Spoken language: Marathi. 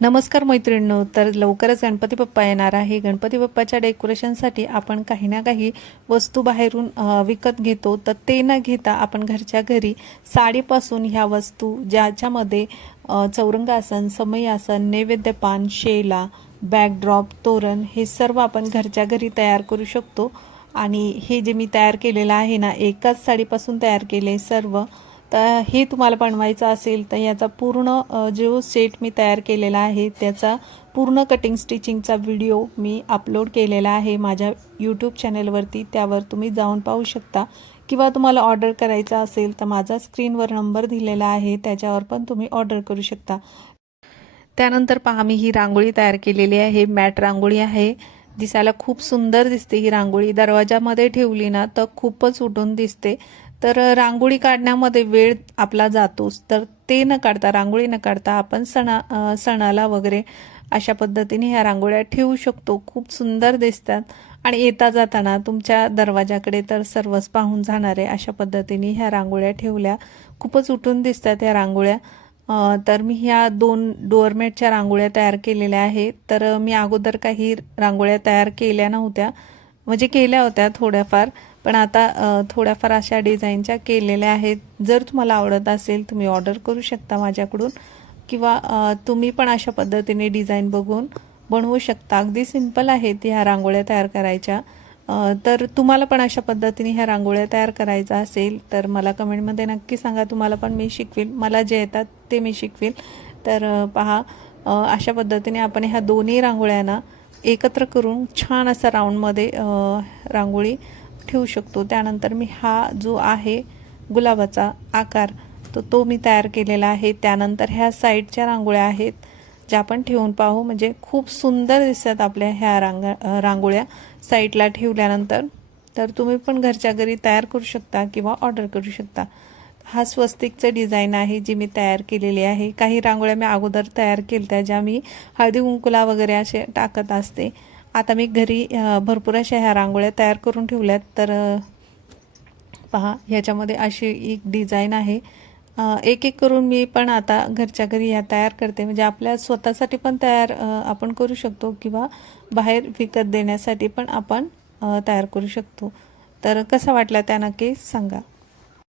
नमस्कार मैत्रिणींनो, तर लवकरच गणपती बाप्पा येणार आहे. गणपती बाप्पाच्या डेकोरेशनसाठी आपण काही ना काही वस्तू बाहेरून विकत घेतो. तर ते न घेता आपण घरच्या घरी साडीपासून ह्या वस्तू ज्याच्यामध्ये चौरंगासन, समईआसन, नैवेद्यपान, शेला, बॅकड्रॉप, तोरण हे सर्व आपण घरच्या घरी तयार करू शकतो. आणि हे जे मी तयार केलेलं आहे ना, एकाच साडीपासून तयार केले सर्व. तर हे तुम्हाला बनवायचं असेल तर याचा पूर्ण जो सेट मी तयार केलेला आहे त्याचा पूर्ण कटिंग स्टिचिंगचा व्हिडिओ मी अपलोड केलेला आहे माझ्या यूट्यूब चॅनलवरती. त्यावर तुम्ही जाऊन पाहू शकता. किंवा तुम्हाला ऑर्डर करायचा असेल तर माझा स्क्रीनवर नंबर दिलेला आहे, त्याच्यावर पण तुम्ही ऑर्डर करू शकता. त्यानंतर पहा, मी ही रांगोळी तयार केलेली आहे. मॅट रांगोळी आहे. दिसायला खूप सुंदर दिसते ही रांगोळी. दरवाजामध्ये ठेवली ना तर खूपच उठून दिसते. तर रांगोळी काढण्यामध्ये वेळ आपला जातोच, तर ते न काढता, रांगोळी न काढता आपण सणाला वगैरे अशा पद्धतीने ह्या रांगोळ्या ठेवू शकतो. खूप सुंदर दिसतात आणि येता जाताना तुमच्या दरवाजाकडे तर सर्वच पाहून जाणार आहे. अशा पद्धतीने ह्या रांगोळ्या ठेवल्या खूपच उठून दिसतात ह्या रांगोळ्या. तर मी ह्या 2 डोअरमॅटच्या रांगोळ्या तयार केलेल्या आहेत. तर मी अगोदर काही रांगोळ्या तयार केल्या नव्हत्या, म्हणजे केल्या होत्या थोड्याफार, पण आता थोड्याफार अशा डिझाईनच्या केलेल्या आहेत. जर तुम्हाला आवडत असेल तुम्ही ऑर्डर करू शकता माझ्याकडून, किंवा तुम्ही पण अशा पद्धतीने डिझाईन बघून बनवू शकता. अगदी सिंपल आहेत ह्या रांगोळ्या तयार करायच्या. तर तुम्हाला पण अशा पद्धतीने ह्या रांगोळ्या तयार करायचा असेल तर मला कमेंटमध्ये नक्की सांगा. तुम्हाला पण मी शिकवेल, मला जे येतात ते मी शिकवेल. तर पहा, अशा पद्धतीने आपण ह्या दोन्ही रांगोळ्यांना एकत्र करून छान असा राऊंडमध्ये रांगोळी ठेवू शकतो. त्यानंतर मी हा जो आहे गुलाबाचा आकार तो मी तयार केलेला आहे. त्यानंतर ह्या साईडच्या रांगोळ्या आहेत ज्या आपण ठेवून पाहू, म्हणजे खूप सुंदर दिसतात आपल्या ह्या रांगोळ्या साईडला ठेवल्यानंतर. तर तुम्ही पण घरच्या घरी तयार करू शकता किंवा ऑर्डर करू शकता. हा स्वस्तिकचं डिझाईन आहे जी मी तयार केलेली आहे. काही रांगोळ्या मी अगोदर तयार केल्या ज्या मी हळदी कुंकूला वगैरे असे टाकत असते. आता मी घरी भरपूर अशा ह्या रांगोळ्या तयार करून ठेवल्यात. तर पहा, ह्याच्यामध्ये अशी एक डिझाईन आहे. एक एक करून मी पण आता घरच्या घरी ह्या तयार करते, म्हणजे आपल्या स्वतःसाठी पण तयार आपण करू शकतो किंवा बाहेर विकत देण्यासाठी पण आपण तयार करू शकतो. तर कसा वाटला त्या नक्की सांगा.